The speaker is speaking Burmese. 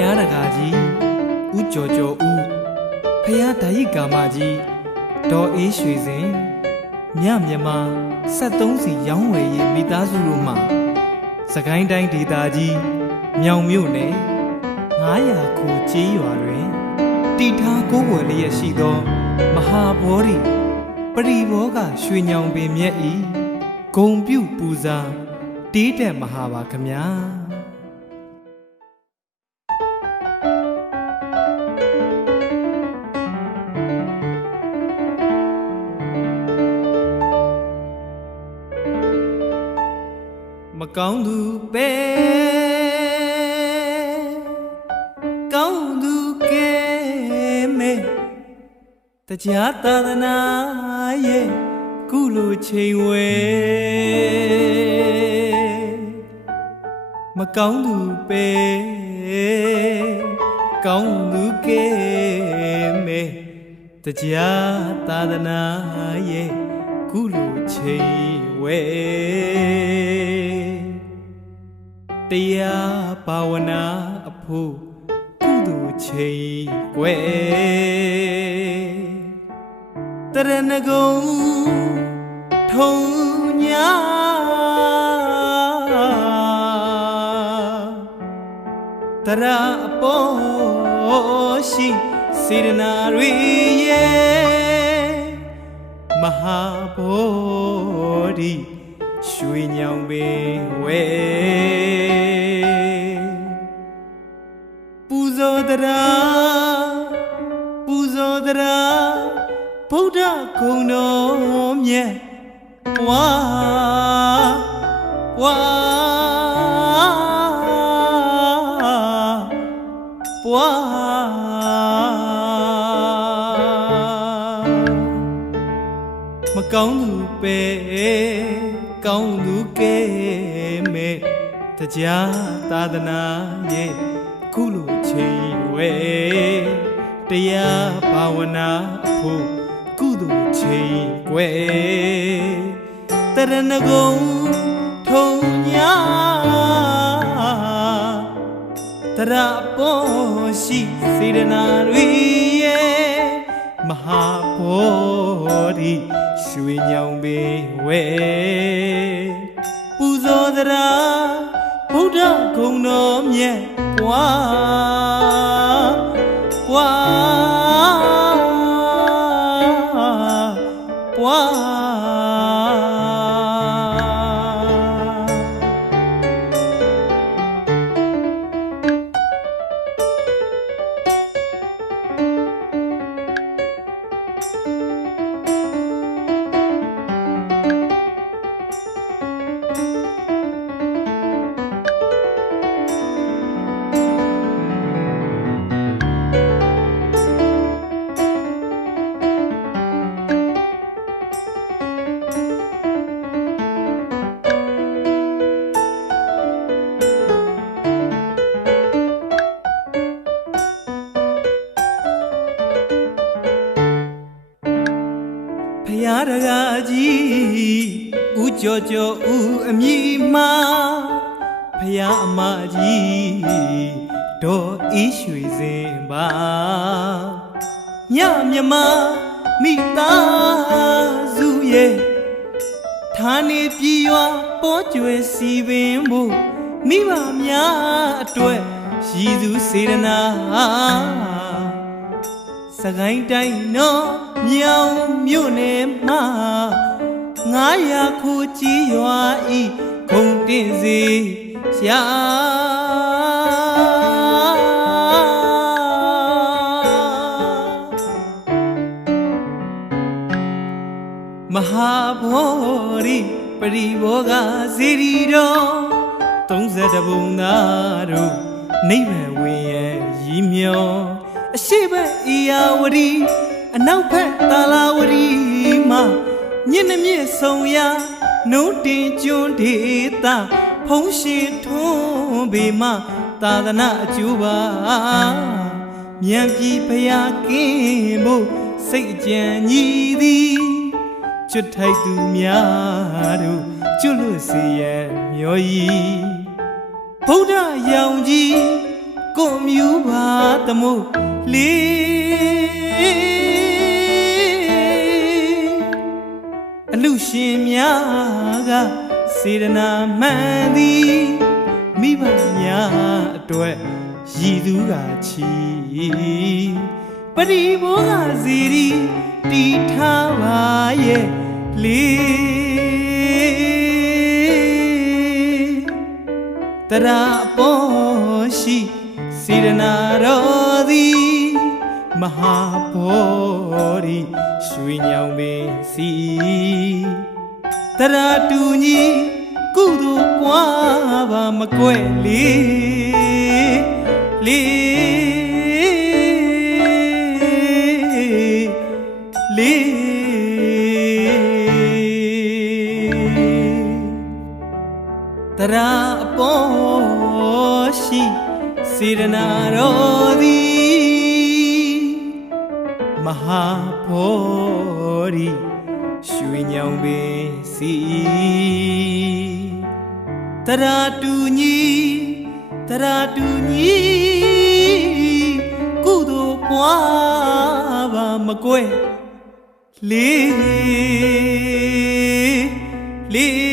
ယားတကာကြီးဦးကျော်ကျော်ဦးဖယားဓာယိကာမကြီးဒေါ်အေးရွှေစင်မြမြန်မာ73စီရောင်းဝယ်ရေးမိသားစုတို့မှစကိုင်းတိုင်းဒေသကြီးမြောင်မြို့နယ်900ခုကျေးရွာတွင်တီထားကိုးဝယ်လျက်ရှိသောမဟာဘောဓိပရိဘောဂရွှေညောင်ပင်မြတ်ဤဂုံပြုပူဇာတေးတက်မဟာပါခမညာမကောင်းသူပဲကောင်းသူကဲမဲတရားသာသနာရဲ့ကုလိုချိန်ဝဲမကောင်းသူပဲကောင်းသူကဲမဲတရားသာသနာရဲ့ကုလိုချိန်ဝဲတရားဘာဝနာအဖို့ကုသိုလ်ချိန်ွယ်တရဏဂုံထုံညာတရအပေါ်ရှိစေရနာတွေရဲ့မဟာဘောဓိရွှေညောင်ပင်ဝဲပူဇော်တရာဗုဒ္ဓဂုဏ်တော်မြတ်ပွားမကောင်းသူပဲကောင်းသူကဲမဲ့တရားသာသနာရဲ့ကုလိုချိန်ဝဲတရားဘာဝနာဖို့ကုသိုလ်ချိန်ွယ်တရဏဂုံထုံညာတရပေါ်ရှိစေရနာတွေရဲ့မဟာဘောဓိရွှေညောင်ပင်ဝဲပူဇော်တရာဗုဒ္ဓဂုဏ်တော်မြတ်ပွားဖယားတကာကြီးဦးကျော်ကျော်ဦးအမည်မှာဖယားအမကြီးဒေါ်အေးရွှေစင်ပါညမြမမိသားစုရဲ့ဌာနေပြည်ရွာပေါ်ကျွယ်စီပင်ဖို့မိဘများအတွက်ရည်သူစေရနာစကိုင်းတိုင်းနော်မြောင်မြို့နယ်မှာ900ခုကြီးရွာဤဂုံတင်စီရှာမဟာဘောဓိပရိဘောဂစေရီတော်32ဘုံသားတို့နိဗ္ဗာန်ဝင်ရဲ့ရည်မြော်အရှိဘက်ဧရာဝတီအနောက်ဘက်သာလာဝတီမှာညစ်နှမြင့်ဆုံရာနှုတ်တင်ကျွန်းဒေသဖုံးရှိထွန်းပေမှာသာသနာအကျိုးပါမြန်ပြည်ဖျားကင်းဖို့စိတ်ကြံညီသည်ကျွတ်ထိုက်သူများတို့ကျွတ်လို့စီရမျောဤဗုဒ္ဓရောင်ကြီး ကိုမြူပါတမို့လေးအလူရှင်များကစေတနာမှန်သည်မိဘများအတွက်ရည်သူကချီပရိဘောဂစီရီတီထားပါရဲ့လေးတရာပေါ်ရှိစေရနာတော်သည်မဟာဘောရီရွှေညောင်ပင်စီတရာတူညီကုသိုလ်ပွားပါမကွဲလေးတရာအပေါ်ရှိစေရနာတော်သည်မဟာဘောရီရွှေညောင်ပင်စီတရာတူညီကုသိုလ်ပွားပါမကွဲလေး